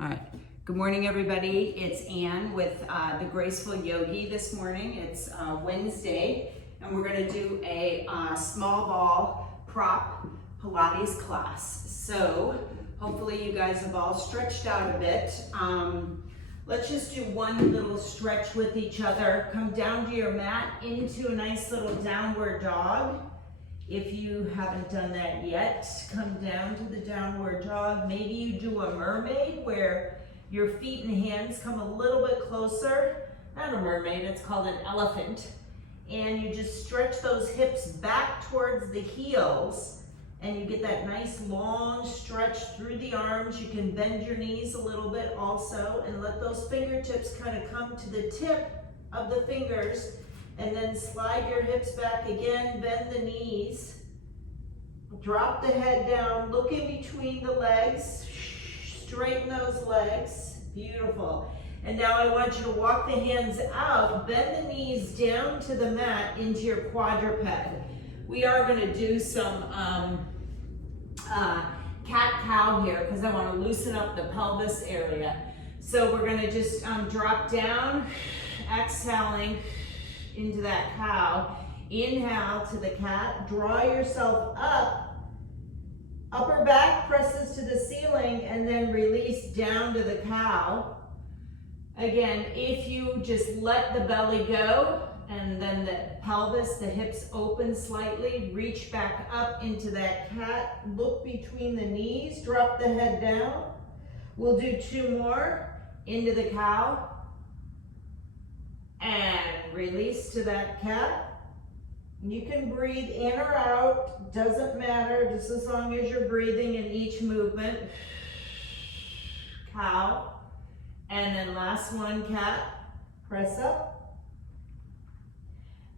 All right. Good morning, everybody. It's Ann with the Graceful Yogi this morning. It's Wednesday, and we're going to do a small ball prop Pilates class. So hopefully you guys have all stretched out a bit. Let's just do one little stretch with each other. Come down to your mat into a nice little downward dog. If you haven't done that yet, come down to the downward dog. Maybe you do a mermaid where your feet and hands come a little bit closer. Not a mermaid, it's called an elephant. And you just stretch those hips back towards the heels and you get that nice long stretch through the arms. You can bend your knees a little bit also and let those fingertips kind of come to the tip of the fingers. And then slide your hips back again, bend the knees, drop the head down, look in between the legs, straighten those legs, beautiful. And now I want you to walk the hands out, bend the knees down to the mat into your quadruped. We are gonna do some cat-cow here because I wanna loosen up the pelvis area. So we're gonna just drop down, exhaling, into that cow. Inhale to the cat, draw yourself up, upper back presses to the ceiling, and then release down to the cow. Again, if you just let the belly go, and then the pelvis, the hips open slightly, reach back up into that cat, look between the knees, drop the head down. We'll do two more, into the cow, and release to that cat. You can breathe in or out, doesn't matter, just as long as you're breathing in each movement. Cow. And then last one, cat. Press up.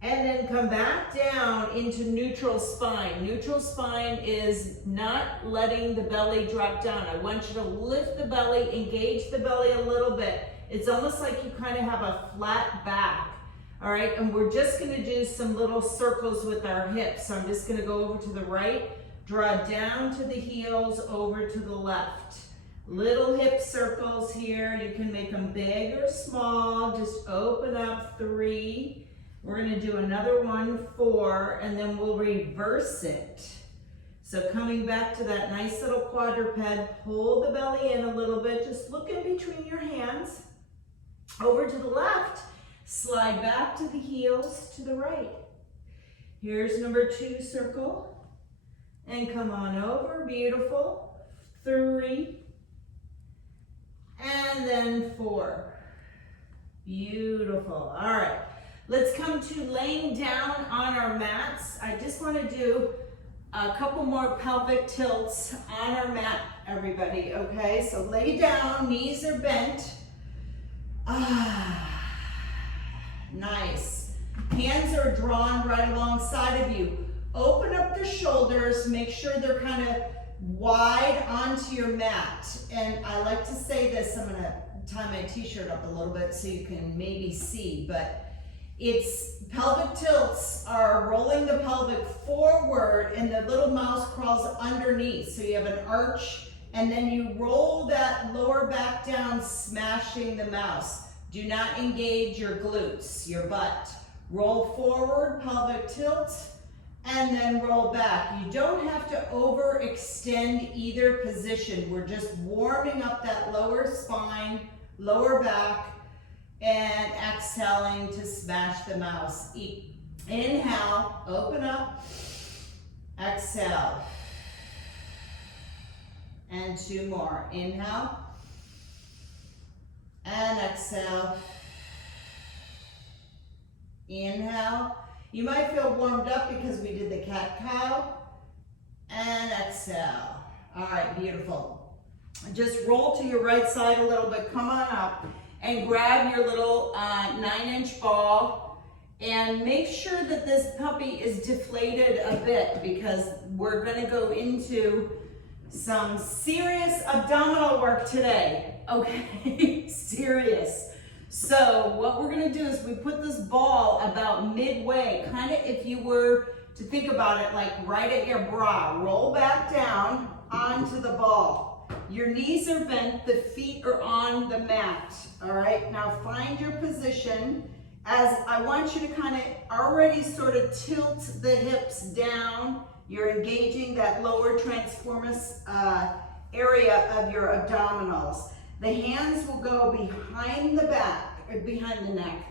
And then come back down into neutral spine. Neutral spine is not letting the belly drop down. I want you to lift the belly, engage the belly a little bit. It's almost like you kind of have a flat back. All right, and we're just gonna do some little circles with our hips. So I'm just gonna go over to the right, draw down to the heels, over to the left. Little hip circles here. You can make them big or small. Just open up, 3. We're gonna do another one, 4, and then we'll reverse it. So coming back to that nice little quadruped, pull the belly in a little bit. Just look in between your hands. Over to the left. Slide back to the heels to the right. Here's number 2 circle. And come on over, beautiful. 3. And then 4. Beautiful, all right. Let's come to laying down on our mats. I just wanna do a couple more pelvic tilts on our mat, everybody, okay? So lay down, knees are bent. Nice. Hands are drawn right alongside of you. Open up the shoulders, make sure they're kind of wide onto your mat. And I like to say this, I'm gonna tie my t-shirt up a little bit so you can maybe see, but it's pelvic tilts are rolling the pelvic forward and the little mouse crawls underneath. So you have an arch and then you roll that lower back down, smashing the mouse. Do not engage your glutes, your butt. Roll forward, pelvic tilt, and then roll back. You don't have to overextend either position. We're just warming up that lower spine, lower back, and exhaling to smash the mouse. Inhale, open up, exhale. And 2 more. Inhale. And exhale. Inhale. You might feel warmed up because we did the cat-cow. And exhale. All right, beautiful. Just roll to your right side a little bit. Come on up and grab your little 9-inch ball and make sure that this puppy is deflated a bit because we're going to go into some serious abdominal work today. Okay, serious. So what we're gonna do is we put this ball about midway, kind of if you were to think about it like right at your bra. Roll back down onto the ball. Your knees are bent, the feet are on the mat, all right? Now find your position as I want you to kind of already sort of tilt the hips down. You're engaging that lower transformous area of your abdominals. The hands will go behind the back, or behind the neck,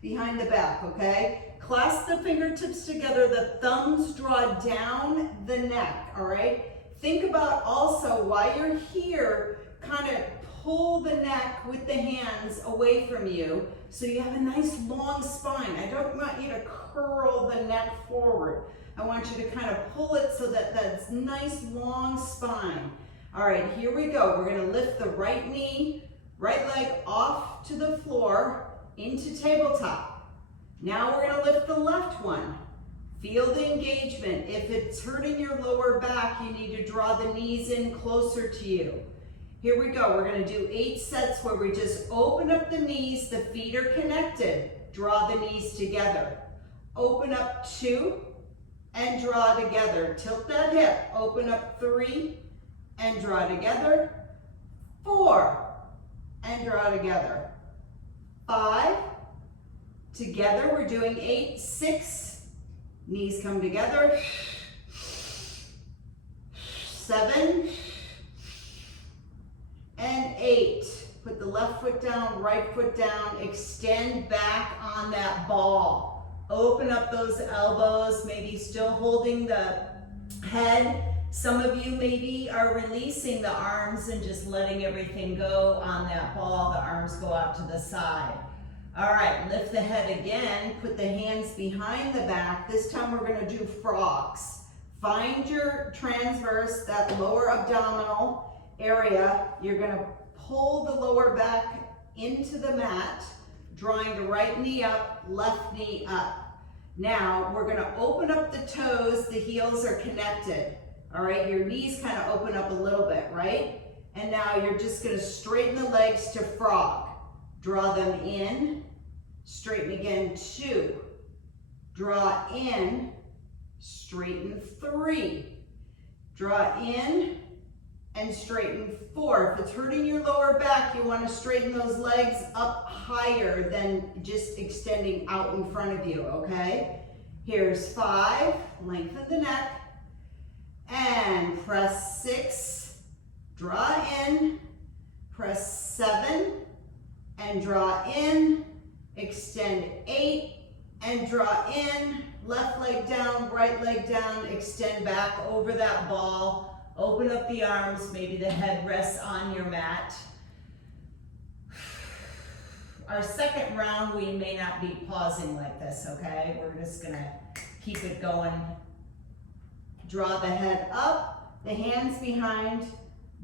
behind the back, okay? Clasp the fingertips together, the thumbs draw down the neck, all right? Think about also, while you're here, kind of pull the neck with the hands away from you so you have a nice long spine. I don't want you to curl the neck forward. I want you to kind of pull it so that that's nice long spine. All right, here we go. We're gonna lift the right knee, right leg off to the floor into tabletop. Now we're gonna lift the left one. Feel the engagement. If it's hurting your lower back, you need to draw the knees in closer to you. Here we go. We're going to do 8 sets where we just open up the knees. The feet are connected. Draw the knees together. Open up 2 and draw together. Tilt that hip. Open up 3 and draw together. 4 and draw together. 5. Together we're doing 8. 6. Knees come together. 7 and 8. Put the left foot down, right foot down. Extend back on that ball. Open up those elbows, maybe still holding the head. Some of you maybe are releasing the arms and just letting everything go on that ball. The arms go out to the side. All right, lift the head again, put the hands behind the back. This time we're gonna do frogs. Find your transverse, that lower abdominal area. You're gonna pull the lower back into the mat, drawing the right knee up, left knee up. Now, we're gonna open up the toes, the heels are connected. All right, your knees kind of open up a little bit, right? And now you're just gonna straighten the legs to frog. Draw them in, straighten again, 2. Draw in, straighten 3. Draw in and straighten 4. If it's hurting your lower back, you want to straighten those legs up higher than just extending out in front of you, okay? Here's 5, lengthen the neck, and press 6, draw in, press 7, and draw in, extend 8, and draw in, left leg down, right leg down, extend back over that ball, open up the arms, maybe the head rests on your mat. Our second round, we may not be pausing like this, okay? We're just gonna keep it going. Draw the head up, the hands behind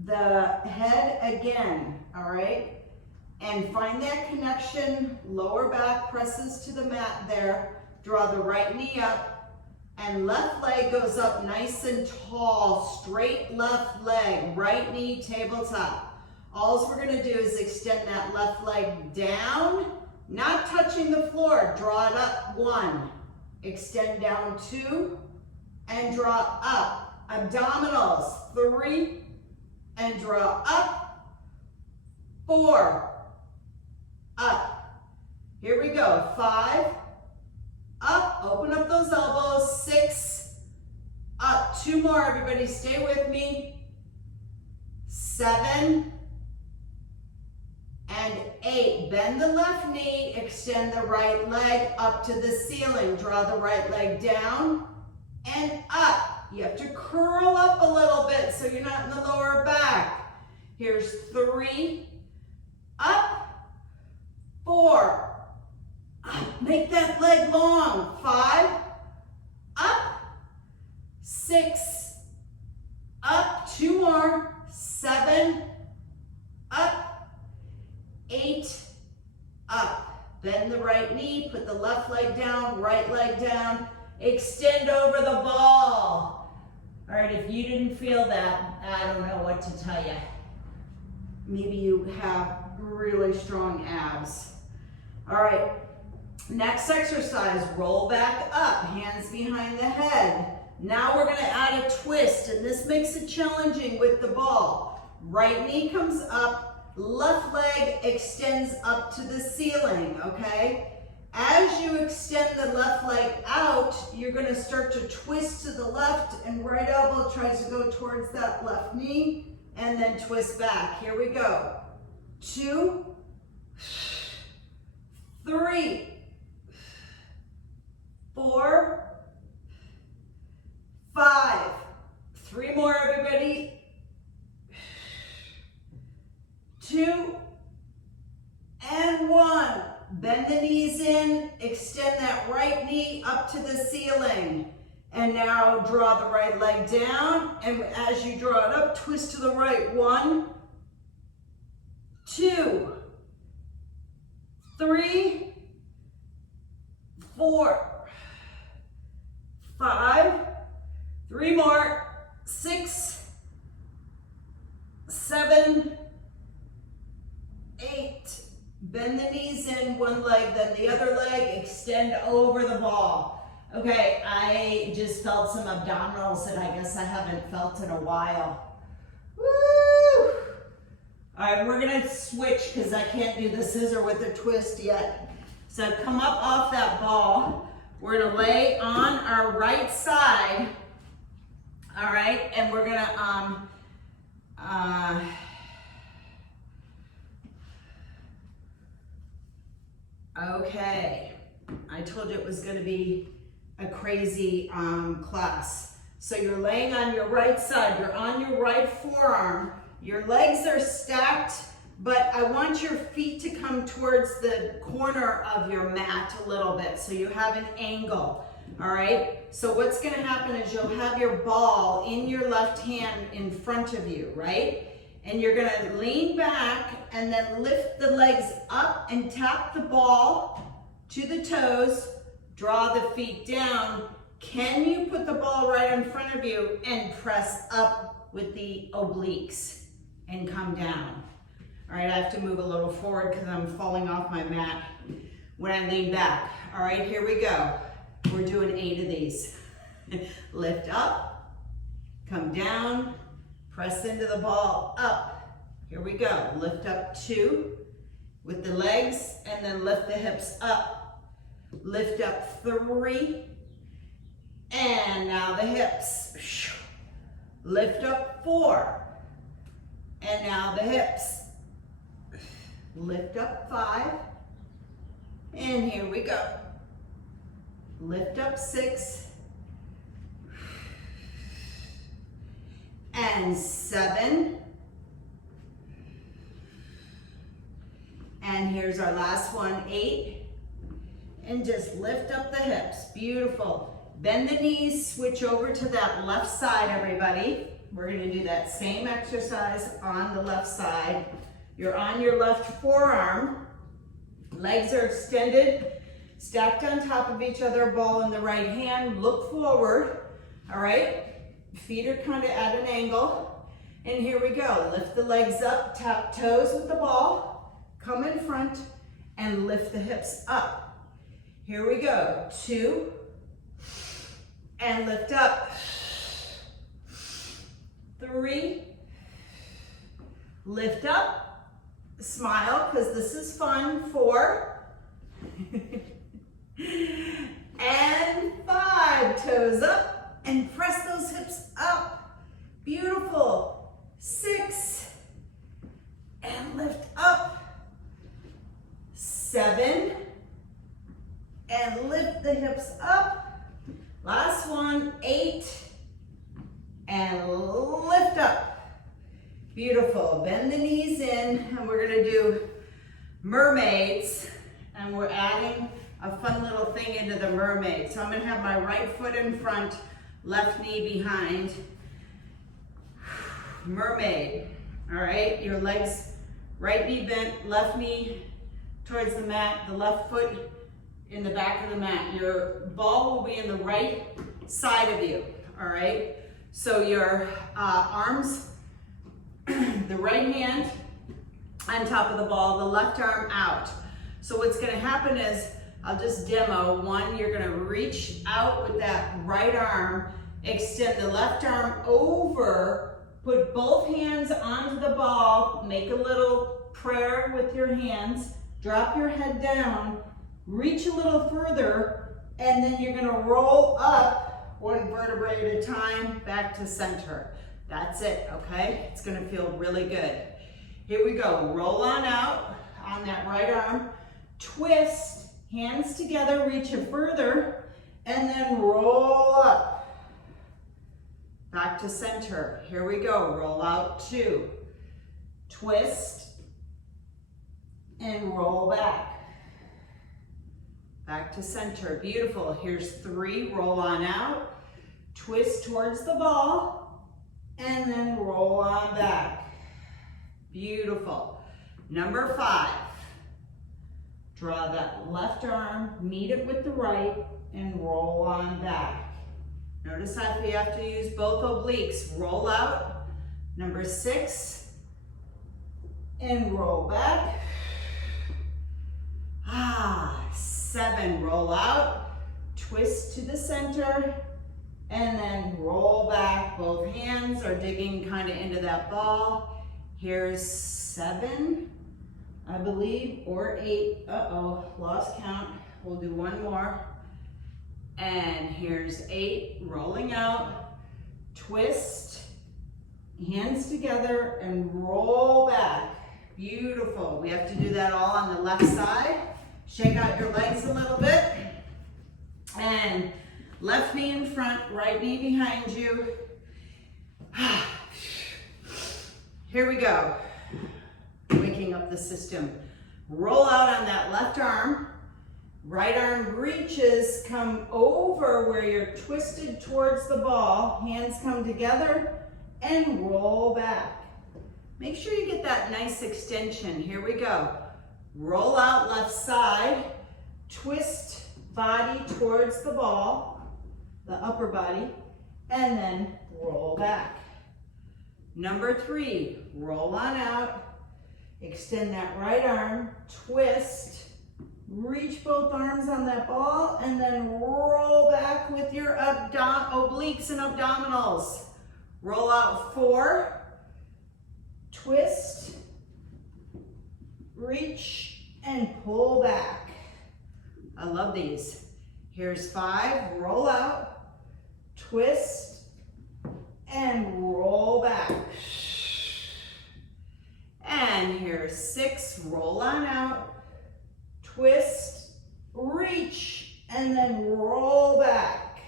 the head again, all right? And find that connection, lower back presses to the mat there. Draw the right knee up, and left leg goes up nice and tall, straight left leg, right knee tabletop. All we're gonna do is extend that left leg down, not touching the floor. Draw it up, 1. Extend down, 2, and draw up. Abdominals, 3, and draw up, 4. Up. Here we go. 5. Up. Open up those elbows. 6. Up. 2 more. Everybody stay with me. 7. And 8. Bend the left knee. Extend the right leg up to the ceiling. Draw the right leg down and up. You have to curl up a little bit so you're not in the lower back. Here's 3. Up. 4, up, make that leg long. 5, up, 6, up, 2 more, 7, up, 8, up. Bend the right knee, put the left leg down, right leg down, extend over the ball. All right, if you didn't feel that, I don't know what to tell you. Maybe you have really strong abs. All right, next exercise, roll back up, hands behind the head. Now we're gonna add a twist, and this makes it challenging with the ball. Right knee comes up, left leg extends up to the ceiling, okay? As you extend the left leg out, you're gonna start to twist to the left and right elbow tries to go towards that left knee and then twist back. Here we go. 2, 3, 4, 5. 3 more, everybody. 2 and 1. Bend the knees in, extend that right knee up to the ceiling. And now draw the right leg down, and as you draw it up, twist to the right. 1, 2, 3, 4, 5, 3 more, 6, 7, 8. Bend the knees in, one leg, then the other leg, extend over the ball. Okay, I just felt some abdominals that I guess I haven't felt in a while. Woo! All right, we're gonna switch because I can't do the scissor with the twist yet. So come up off that ball. We're gonna lay on our right side. All right, and we're gonna, okay, I told you it was going to be a crazy class. So you're laying on your right side, you're on your right forearm, your legs are stacked, but I want your feet to come towards the corner of your mat a little bit so you have an angle. All right, so what's going to happen is you'll have your ball in your left hand in front of you, right? And you're gonna lean back and then lift the legs up and tap the ball to the toes, draw the feet down. Can you put the ball right in front of you and press up with the obliques and come down? All right, I have to move a little forward because I'm falling off my mat when I lean back. All right, here we go. We're doing 8 of these. Lift up, come down, press into the ball, up. Here we go. Lift up 2 with the legs and then lift the hips up. Lift up 3 and now the hips. Lift up 4 and now the hips. Lift up 5 and here we go. Lift up 6 and 7. And here's our last one, 8. And just lift up the hips. Beautiful. Bend the knees, switch over to that left side, everybody. We're gonna do that same exercise on the left side. You're on your left forearm. Legs are extended, stacked on top of each other, ball in the right hand. Look forward, all right? Feet are kind of at an angle. And here we go. Lift the legs up, tap toes with the ball, come in front, and lift the hips up. Here we go. 2, and lift up. 3, lift up. Smile, because this is fun. 4, and 5. Toes up, and press those hips up. Beautiful. 6, and lift up. 7, and lift the hips up. Last one, 8, and lift up. Beautiful. Bend the knees in, and we're gonna do mermaids, and we're adding a fun little thing into the mermaid. So I'm gonna have my right foot in front, left knee behind. Mermaid. All right, your legs, right knee bent, left knee towards the mat, the left foot in the back of the mat. Your ball will be in the right side of you, all right? So your arms, the right hand on top of the ball, the left arm out. So what's gonna happen is, I'll just demo. 1, you're gonna reach out with that right arm, extend the left arm over Put both hands onto the ball, make a little prayer with your hands, drop your head down, reach a little further, and then you're gonna roll up one vertebrae at a time back to center. That's it, okay? It's gonna feel really good. Here we go, roll on out on that right arm, twist, hands together, reach it further, and then roll up. Back to center. Here we go. Roll out 2. Twist and roll back. Back to center. Beautiful. Here's 3. Roll on out. Twist towards the ball and then roll on back. Beautiful. Number 5. Draw that left arm, meet it with the right, and roll on back. Notice how you have to use both obliques. Roll out. Number 6. And roll back. 7. Roll out. Twist to the center. And then roll back. Both hands are digging kind of into that ball. Here's 7, I believe, or 8. Uh-oh, lost count. We'll do one more. And here's 8, rolling out, twist, hands together, and roll back. Beautiful. We have to do that all on the left side. Shake out your legs a little bit. And left knee in front, right knee behind you. Here we go. Waking up the system. Roll out on that left arm. Right arm reaches, come over where you're twisted towards the ball. Hands come together and roll back. Make sure you get that nice extension. Here we go. Roll out left side. Twist body towards the ball, the upper body, and then roll back. Number 3, roll on out. Extend that right arm, twist. Reach both arms on that ball and then roll back with your obliques and abdominals. Roll out 4, twist, reach, and pull back. I love these. Here's 5, roll out, twist, and roll back. And here's 6, roll on out. Twist, reach, and then roll back.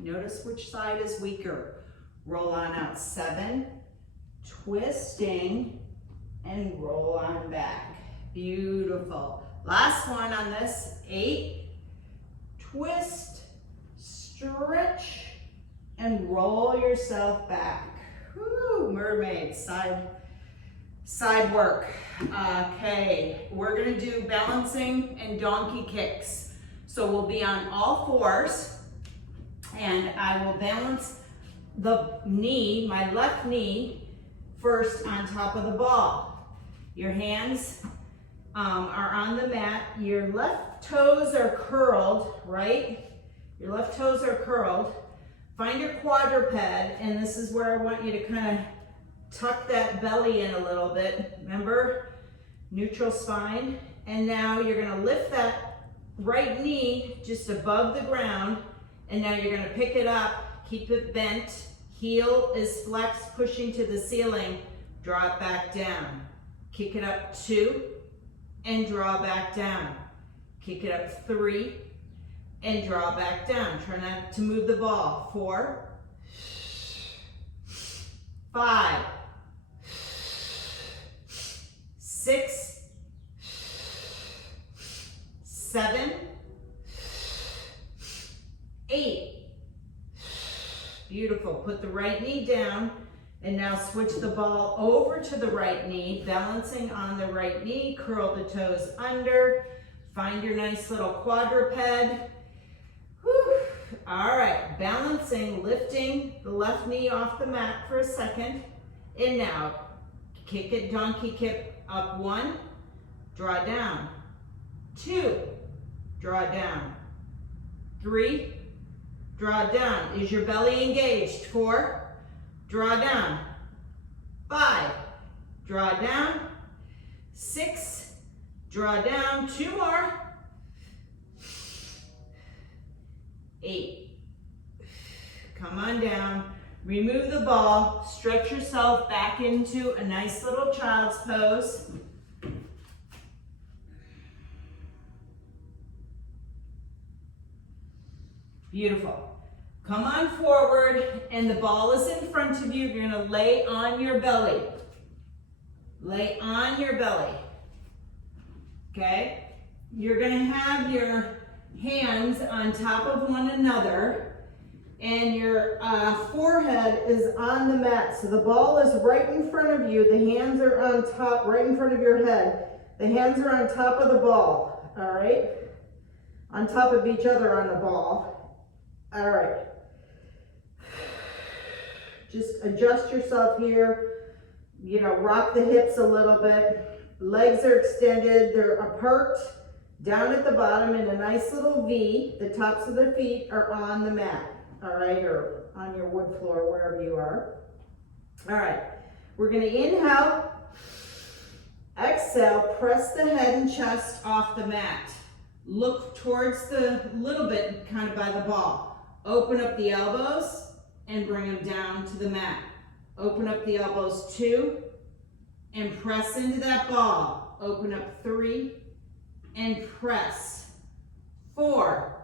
Notice which side is weaker. Roll on out 7, twisting, and roll on back. Beautiful. Last one on this, 8, twist, stretch, and roll yourself back. Woo, mermaid, side work. Okay, we're gonna do balancing and donkey kicks. So we'll be on all 4s and I will balance the knee, my left knee, first on top of the ball. Your hands are on the mat. Your left toes are curled, right? Your left toes are curled. Find your quadruped, and this is where I want you to kind of tuck that belly in a little bit. Remember, neutral spine. And now you're gonna lift that right knee just above the ground, and now you're gonna pick it up, keep it bent, heel is flexed, pushing to the ceiling, draw it back down. Kick it up 2, and draw back down. Kick it up 3, and draw back down. Try not to move the ball. 4, 5, 6, 7, 8. Beautiful. Put the right knee down and now switch the ball over to the right knee, balancing on the right knee. Curl the toes under. Find your nice little quadruped. Whew. All right, balancing, lifting the left knee off the mat for a second. And now kick it, donkey kick up 1, draw down. 2, draw down. 3, draw down. Is your belly engaged? 4, draw down. 5, draw down. 6, draw down. 2 more. 8, come on down. Remove the ball, stretch yourself back into a nice little child's pose. Beautiful. Come on forward, and the ball is in front of you. You're gonna lay on your belly. Lay on your belly, okay? You're gonna have your hands on top of one another, and your forehead is on the mat. So the ball is right in front of you. The hands are on top, right in front of your head. The hands are on top of the ball, all right? On top of each other on the ball. All right. Just adjust yourself here. You know, rock the hips a little bit. Legs are extended, they're apart. Down at the bottom in a nice little V. The tops of the feet are on the mat, all right, or on your wood floor, wherever you are. All right, we're gonna inhale, exhale, press the head and chest off the mat. Look towards the little bit, kind of by the ball. Open up the elbows and bring them down to the mat. Open up the elbows 2 and press into that ball. Open up 3 and press. 4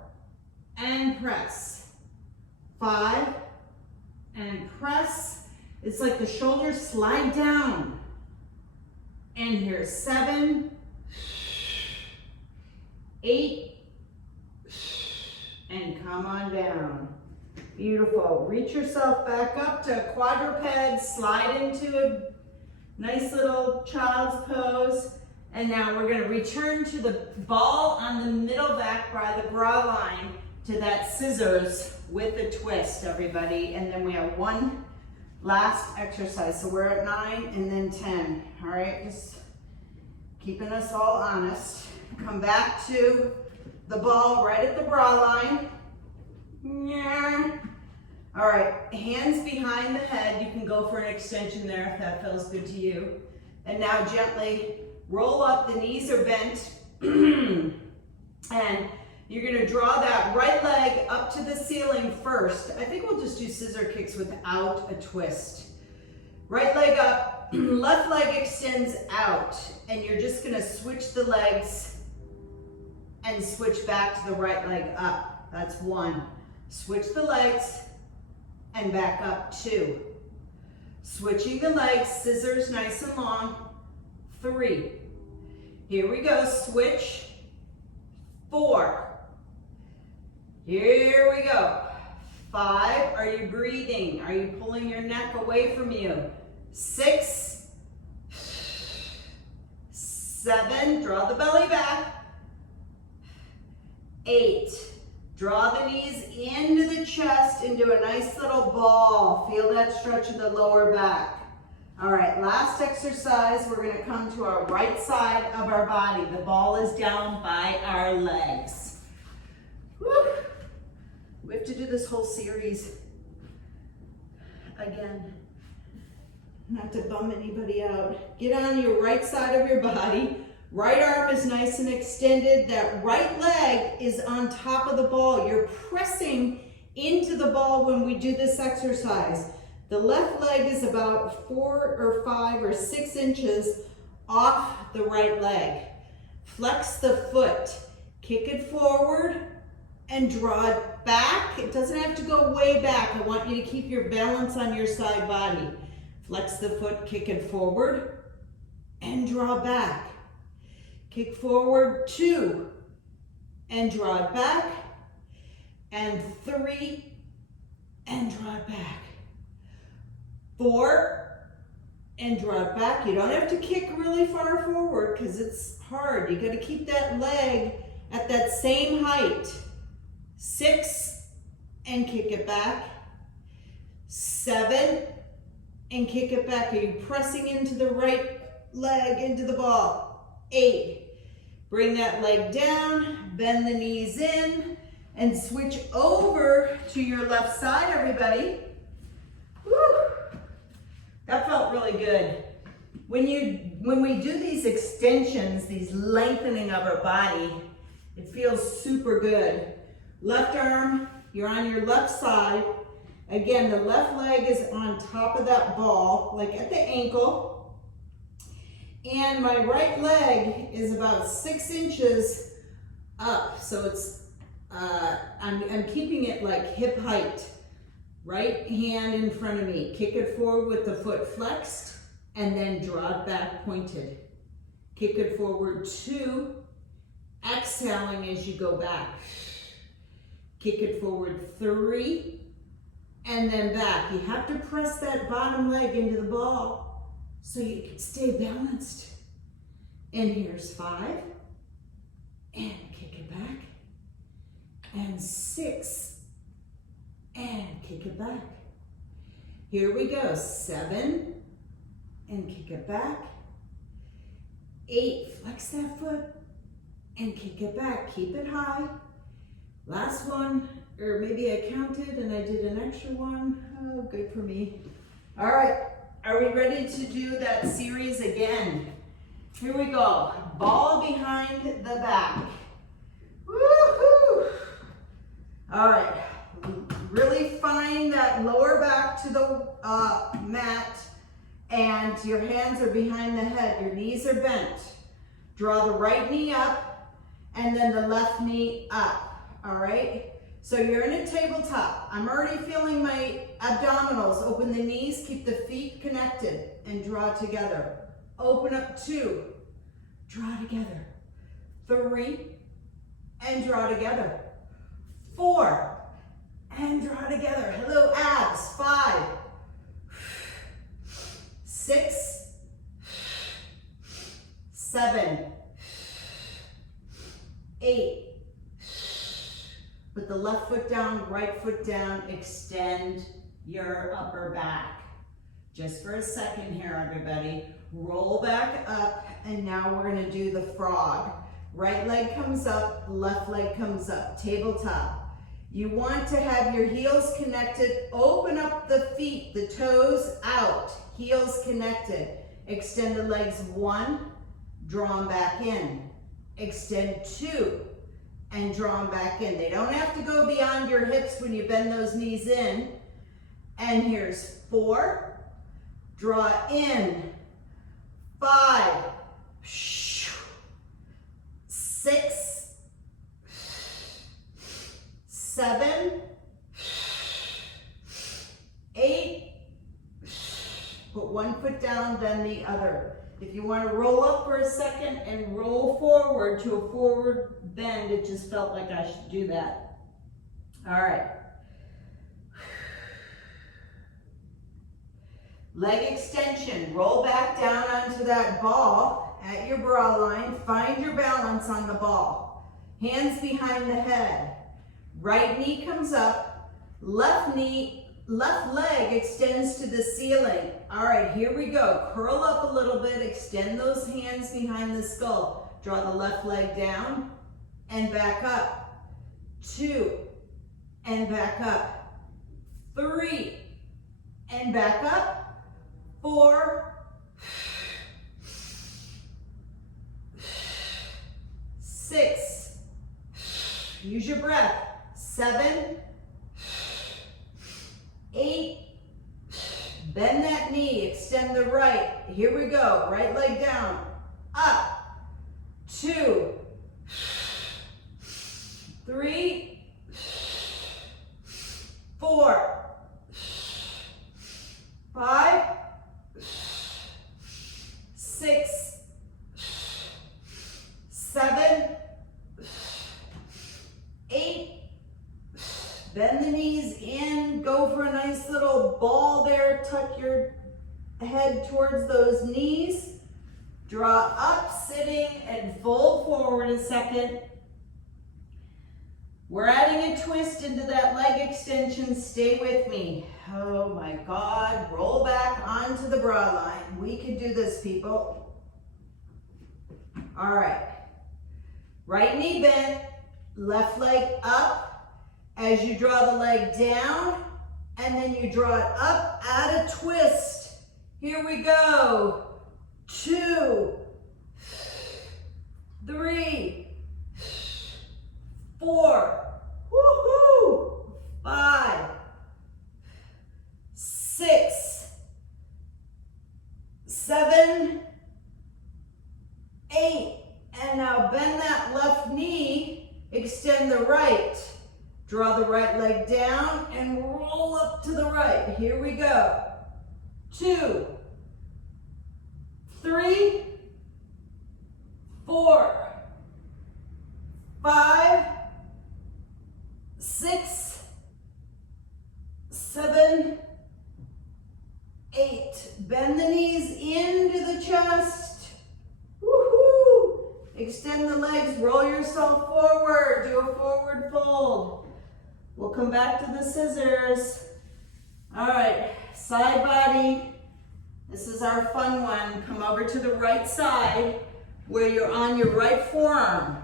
and press. 5 and press. It's like the shoulders slide down. And here's 7, 8, and come on down. Beautiful. Reach yourself back up to a quadruped, slide into a nice little child's pose. And now we're going to return to the ball on the middle back by the bra line to that scissors with a twist, everybody. And then we have one last exercise. So we're at 9 and then 10. All right, just keeping us all honest. Come back to the ball right at the bra line. Yeah. All right, hands behind the head. You can go for an extension there if that feels good to you. And now gently roll up, the knees are bent. And you're gonna draw that right leg up to the ceiling first. I think we'll just do scissor kicks without a twist. Right leg up, left leg extends out. And you're just gonna switch the legs and switch back to the right leg up. That's 1. Switch the legs and back up 2. Switching the legs, scissors nice and long. 3. Here we go, switch. 4. Here we go. 5, are you breathing? Are you pulling your neck away from you? 6, 7, draw the belly back. 8, draw the knees into the chest, into a nice little ball. Feel that stretch in the lower back. All right, last exercise, we're gonna come to our right side of our body. The ball is down by our legs. Whew. We have to do this whole series again. Not to bum anybody out. Get on your right side of your body. Right arm is nice and extended. That right leg is on top of the ball. You're pressing into the ball when we do this exercise. The left leg is about 4 or 5 or 6 inches off the right leg. Flex the foot. Kick it forward and draw it back. It doesn't have to go way back. I want you to keep your balance on your side body. Flex the foot, kick it forward and draw back. Kick forward 2 and draw it back, and 3 and draw it back. 4 and draw it back. You don't have to kick really far forward because it's hard. You got to keep that leg at that same height. 6 and kick it back. 7 and kick it back. Are you pressing into the right leg, into the ball? 8. Bring that leg down, bend the knees in, and switch over to your left side, everybody. Woo. That felt really good. When we do these extensions, these lengthening of our body, it feels super good. Left arm, you're on your left side. Again, the left leg is on top of that ball, like at the ankle. And my right leg is about 6 inches up. So it's, I'm keeping it like hip height. Right hand in front of me. Kick it forward with the foot flexed and then draw it back pointed. Kick it forward 2, exhaling as you go back. Kick it forward 3 and then back. You have to press that bottom leg into the ball so you can stay balanced. And here's 5 and kick it back. And 6. And kick it back. Here we go. 7 and kick it back. 8, flex that foot and kick it back. Keep it high. Last one, or maybe I counted and I did an extra one. Oh, good for me. All right, are we ready to do that series again? Here we go. Ball behind the back. Woo-hoo! All right. Really find that lower back to the mat and your hands are behind the head. Your knees are bent. Draw the right knee up and then the left knee up, all right? So you're in a tabletop. I'm already feeling my abdominals. Open the knees, keep the feet connected and draw together. Open up 2, draw together. 3 and draw together. 4 and draw together. Hello, abs. 5, 6, 7, 8. Put the left foot down, right foot down. Extend your upper back. Just for a second here, everybody. Roll back up, and now we're going to do the frog. Right leg comes up, left leg comes up. Tabletop. You want to have your heels connected. Open up the feet, the toes out, heels connected. Extend the legs 1, draw them back in. Extend 2 and draw them back in. They don't have to go beyond your hips when you bend those knees in. And here's 4, draw in. 5, 6, 7, 8, put one foot down, then the other. If you want to roll up for a second and roll forward to a forward bend, it just felt like I should do that. All right. Leg extension, roll back down onto that ball at your bra line. Find your balance on the ball. Hands behind the head. Right knee comes up, left leg extends to the ceiling. All right, here we go. Curl up a little bit, extend those hands behind the skull. Draw the left leg down and back up. 2 and back up. 3 and back up. 4, 6, use your breath. 7, 8, bend that knee, extend the right. Here we go, right leg down, up. 2, 3, 4, 5, 6, 7, 8, bend the knees in, go for a nice little ball there, tuck your head towards those knees, draw up sitting and fold forward a second. We're adding a twist into that leg extension, stay with me. Oh my God, roll back onto the bra line. We can do this, people. All right, right knee bent, left leg up. As you draw the leg down, and then you draw it up, add a twist. Here we go. 2, 3, 4, woohoo, 5, 6, 7, 8. And now bend that left knee, extend the right. Draw the right leg down and roll up to the right. Here we go. 2, 3, 4, 5, 6, 7, 8. Bend the knees into the chest. Woohoo! Extend the legs, roll yourself forward. Do a forward fold. We'll come back to the scissors. All right, side body. This is our fun one. Come over to the right side where you're on your right forearm.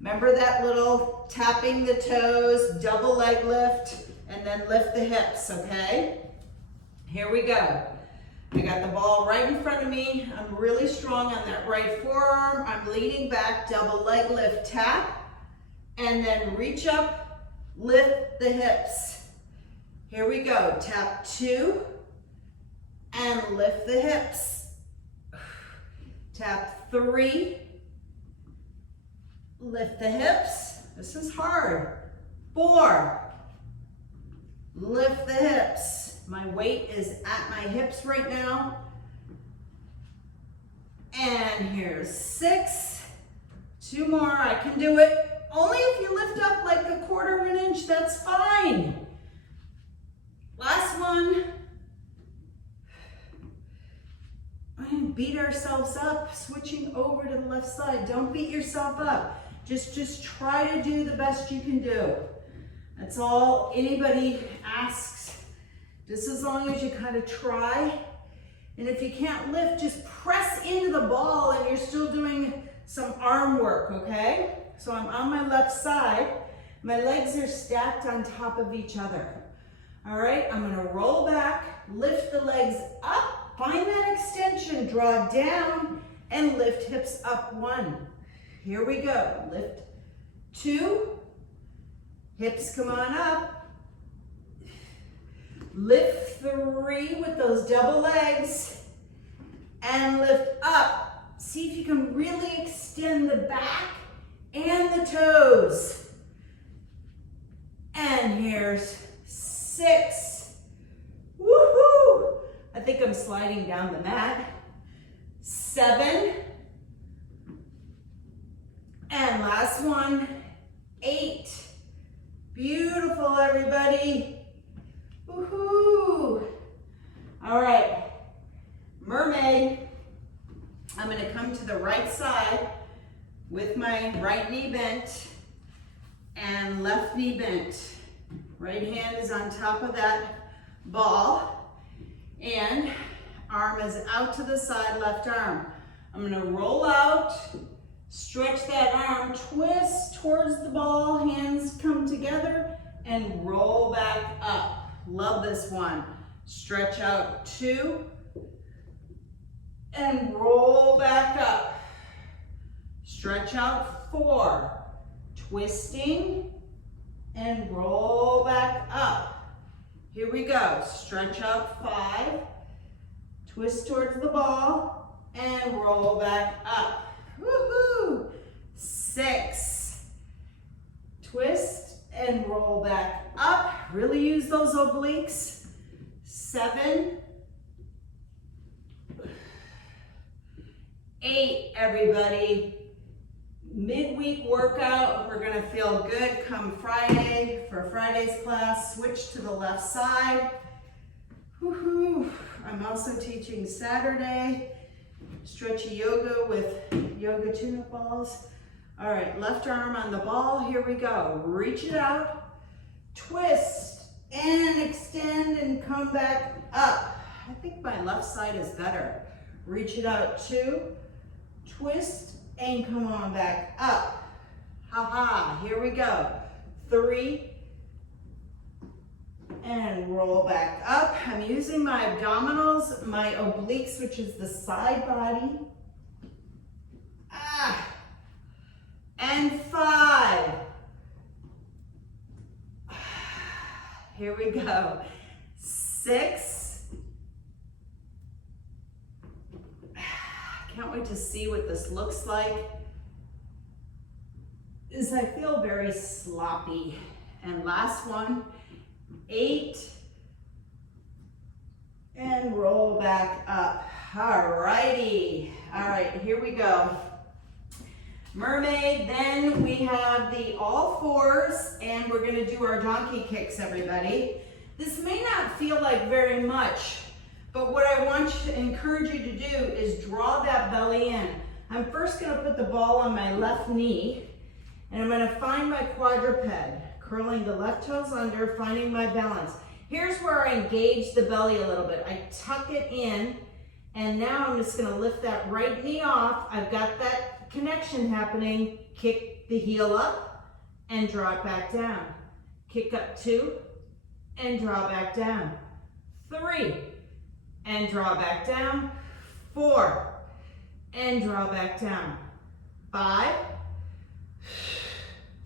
Remember that little tapping the toes, double leg lift, and then lift the hips, okay? Here we go. I got the ball right in front of me. I'm really strong on that right forearm. I'm leaning back, double leg lift, tap, and then reach up, lift the hips. Here we go. Tap 2 and lift the hips. Tap 3, lift the hips. This is hard. 4, lift the hips. My weight is at my hips right now. And here's 6. 2 more, I can do it. Only if you lift up like a 1/4 of an inch, that's fine. Last one. And beat ourselves up, switching over to the left side. Don't beat yourself up. Just try to do the best you can do. That's all anybody asks. Just as long as you kind of try. And if you can't lift, just press into the ball and you're still doing some arm work, okay? So I'm on my left side. My legs are stacked on top of each other. All right, I'm gonna roll back, lift the legs up, find that extension, draw down, and lift hips up 1. Here we go. Lift 2, hips come on up. Lift 3 with those double legs, and lift up. See if you can really extend the back and the toes. And here's 6. Woohoo! I think I'm sliding down the mat. 7. And last one, 8. Beautiful, everybody. Woohoo! All right, mermaid. I'm gonna come to the right side with my right knee bent and left knee bent. Right hand is on top of that ball and arm is out to the side, left arm. I'm gonna roll out, stretch that arm, twist towards the ball, hands come together and roll back up. Love this one. Stretch out 2 and roll back up. Stretch out 4, twisting and roll back up. Here we go. Stretch out 5, twist towards the ball and roll back up. Woohoo! 6, twist and roll back up. Really use those obliques. 7, 8, everybody. Midweek workout. We're gonna feel good come Friday. For Friday's class, switch to the left side. Woohoo! I'm also teaching Saturday, stretchy yoga with yoga tune-up balls. All right, left arm on the ball. Here we go. Reach it out, twist, and extend and come back up. I think my left side is better. Reach it out 2, twist, and come on back up. Ha ha, here we go. 3, and roll back up. I'm using my abdominals, my obliques, which is the side body. And 5. Here we go. 6. Can't wait to see what this looks like. I feel very sloppy. And last one, 8. And roll back up. All righty. All right, here we go. Mermaid, then we have the all fours, and we're gonna do our donkey kicks, everybody. This may not feel like very much, but what I want you to encourage you to do is draw that belly in. I'm first gonna put the ball on my left knee, and I'm gonna find my quadruped, curling the left toes under, finding my balance. Here's where I engage the belly a little bit. I tuck it in, and now I'm just gonna lift that right knee off. I've got that connection happening. Kick the heel up and draw it back down. Kick up 2 and draw back down. 3 and draw back down. 4 and draw back down. 5,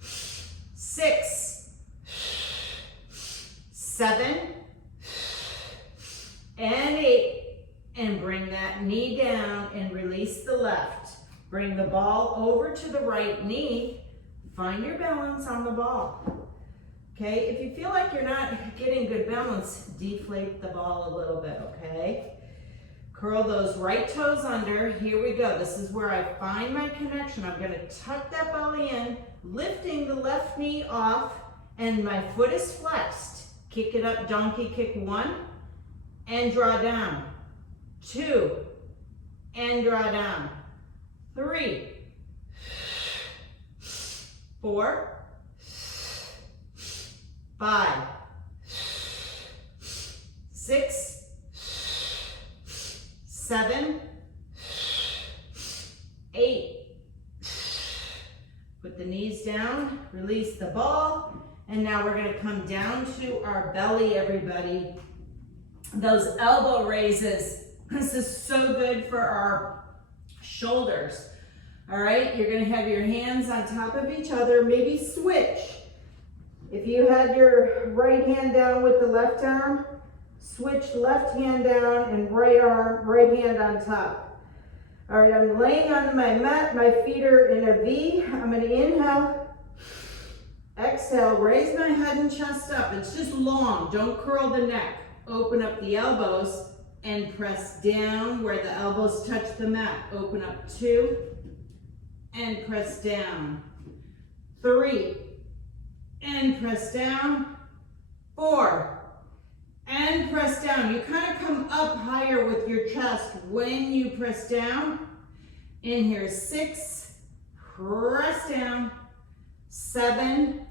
6, 7, and 8. And bring that knee down and release the left. Bring the ball over to the right knee. Find your balance on the ball. Okay, if you feel like you're not getting good balance, deflate the ball a little bit, okay? Curl those right toes under. Here we go. This is where I find my connection. I'm gonna tuck that belly in, lifting the left knee off, and my foot is flexed. Kick it up, donkey kick 1, and draw down. 2, and draw down. 3, 4, 5, 6, 7, 8. Put the knees down, release the ball, and now we're going to come down to our belly, everybody. Those elbow raises. This is so good for our shoulders. All right, you're gonna have your hands on top of each other, maybe switch. If you had your right hand down with the left arm, switch left hand down and right arm, right hand on top. All right, I'm laying on my mat, my feet are in a V. I'm gonna inhale, exhale, raise my head and chest up. It's just long, don't curl the neck. Open up the elbows and press down where the elbows touch the mat. Open up 2 and press down. 3 and press down. 4 and press down. You kind of come up higher with your chest when you press down. In here, 6, press down. 7,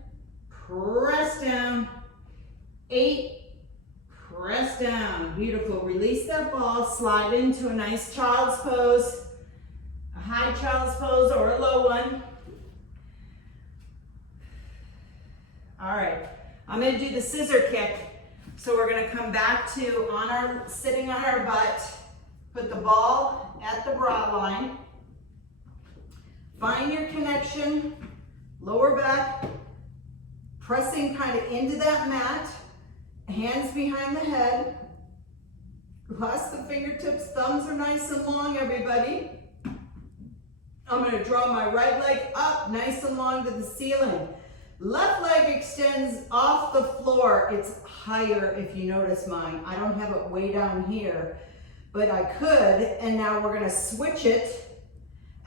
press down. 8, press down. Beautiful. Release that ball. Slide into a nice child's pose. A high child's pose or a low one. All right. I'm going to do the scissor kick. So we're going to come back to sitting on our butt. Put the ball at the bra line. Find your connection. Lower back. Pressing kind of into that mat. Hands behind the head. Clasp the fingertips. Thumbs are nice and long, everybody. I'm going to draw my right leg up nice and long to the ceiling. Left leg extends off the floor. It's higher if you notice mine. I don't have it way down here, but I could. And now we're going to switch it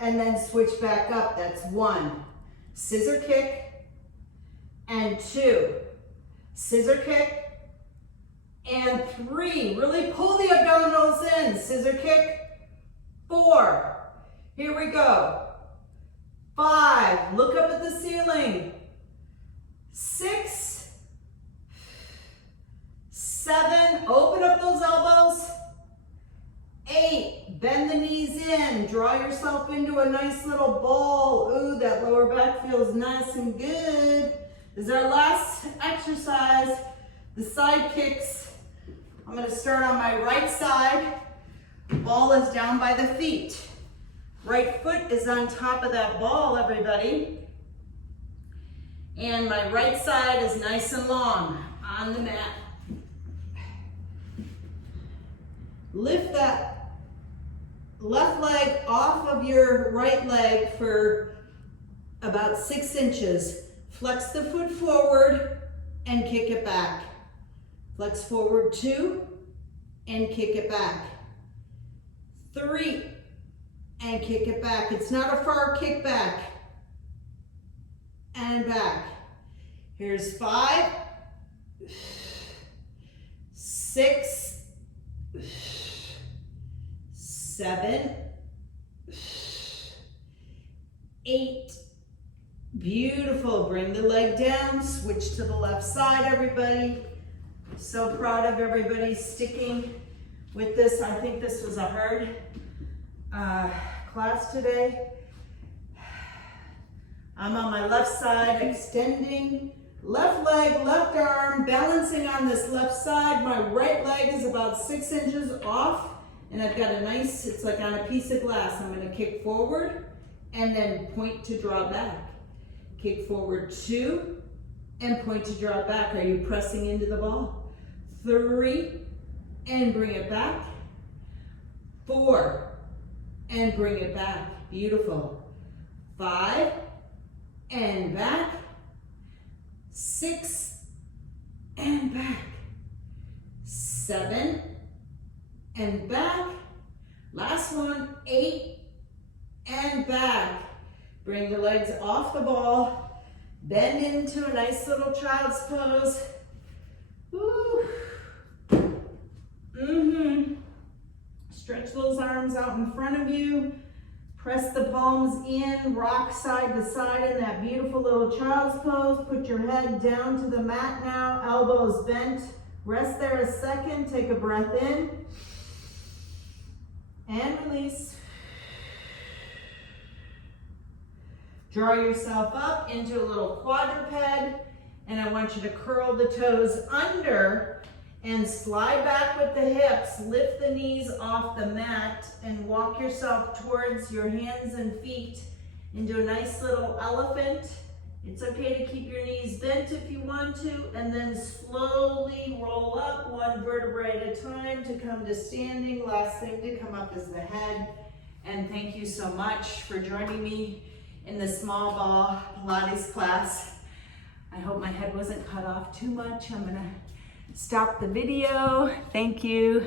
and then switch back up. That's 1. Scissor kick and 2. Scissor kick and 3. Really pull the abdominals in. Scissor kick. 4. Here we go. 5. Look up at the ceiling. 6, 7, open up those elbows. 8, bend the knees in, draw yourself into a nice little ball. Ooh, that lower back feels nice and good. This is our last exercise. The side kicks, I'm gonna start on my right side. Ball is down by the feet. Right foot is on top of that ball, everybody. And my right side is nice and long on the mat. Lift that left leg off of your right leg for about 6 inches. Flex the foot forward and kick it back. Flex forward 2 and kick it back. 3 and kick it back. It's not a far kick back. And back. Here's 5, 6, 7, 8. Beautiful. Bring the leg down. Switch to the left side, everybody. So proud of everybody sticking with this. I think this was a hard class today. I'm on my left side, extending left leg, left arm, balancing on this left side. My right leg is about 6 inches off, and I've got a nice, it's like on a piece of glass. I'm gonna kick forward and then point to draw back. Kick forward 2 and point to draw back. Are you pressing into the ball? 3 and bring it back. 4 and bring it back. Beautiful. 5 and back. 6 and back. 7 and back. Last one, 8 and back. Bring the legs off the ball. Bend into a nice little child's pose. Woo. Stretch those arms out in front of you. Press the palms in, rock side to side in that beautiful little child's pose. Put your head down to the mat now, elbows bent. Rest there a second, take a breath in. And release. Draw yourself up into a little quadruped, and I want you to curl the toes under and slide back with the hips. Lift the knees off the mat and walk yourself towards your hands and feet into a nice little elephant. It's okay to keep your knees bent if you want to, and then slowly roll up 1 vertebrae at a time to come to standing. Last thing to come up is the head. And thank you so much for joining me in the small ball Pilates class. I hope my head wasn't cut off too much. I'm gonna stop the video. Thank you.